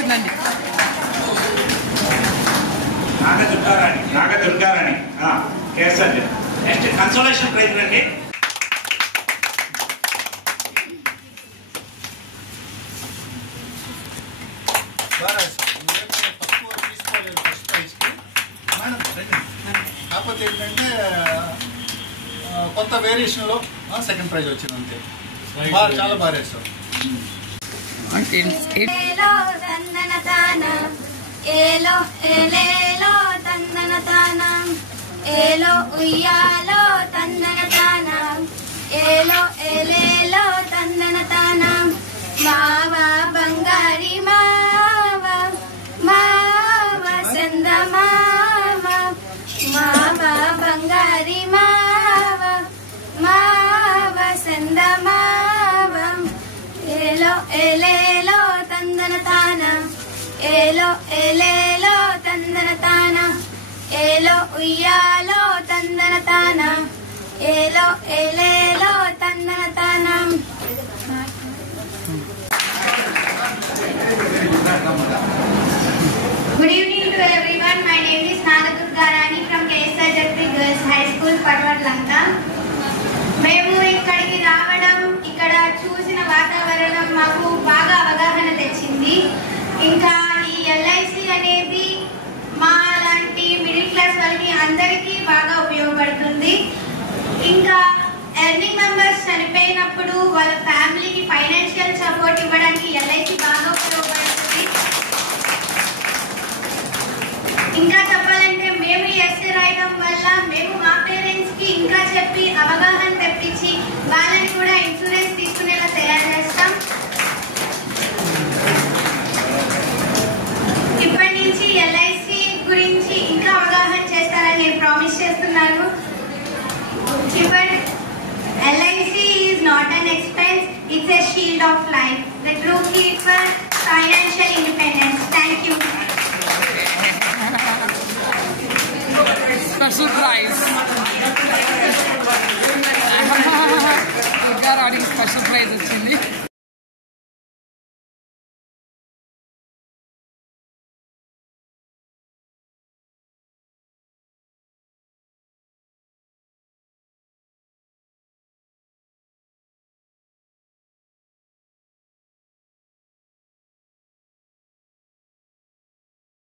వచ్చిందండి. నాగదుర్గారాణి kesar. Next consolation praise అండి. కాకపోతే ఏంటంటే కొత్త వేరియేషన్లో సెకండ్ ప్రైజ్ వచ్చింది అంతే. చాలా బాగా వేస్తాం. ఏలో ఏలేలో తందన తానం ఏలో ఉయ్యాలో తందన తానం ఏలో ఏలేలో తందన తానం మావా బంగారి మావా మావా సంద మావా మావా బంగారి మావా మావా సంద మావా ఏలో ఏలేలో తందన తానం ఏలో ఏలేలో తందన తాన ఏలో ఉయ్యాలో తందన తాన ఏలో ఏలేలో తందన తానం. Good evening to everyone. My name is Nagadurgarani from KSRJP Girls High School, Parvatlanka. మేము ఇక్కడికి రావడం, ఇక్కడ చూసిన వాతావరణం మాకు బాగా అవగాహన తెచ్చింది. ఇంకా ఈ ఎల్ఐసి అనేది మా లాంటి మిడిల్ క్లాస్ వాళ్ళకి అందరికీ బాగా ఉపయోగపడుతుంది. ఇంకా ఎర్నింగ్ మెంబర్స్ చనిపోయినప్పుడు వాళ్ళ ఫ్యామిలీకి ఫైనాన్షియల్ సపోర్ట్ ఇవ్వడానికి ఎల్ఐసి బాగా ఉపయోగపడుతుంది. ఇంకా చెప్పాలంటే మేము ఎస్ఏ రాయడం వల్ల మేము మా పేరెంట్స్ కి ఇంకా చెప్పి అవగాహన తెప్పించి వాళ్ళని కూడా ఇన్సూరెన్స్ తీసుకునేలా తయారు చేస్తాం. ఇప్పటి నుంచి ఎల్ఐసి గురించి ఇంకా అవగాహన చేస్తారని నేను ప్రామిస్ చేస్తున్నాను. LIC is not an expense, it's a shield of life, the true key for financial independence. Thank you.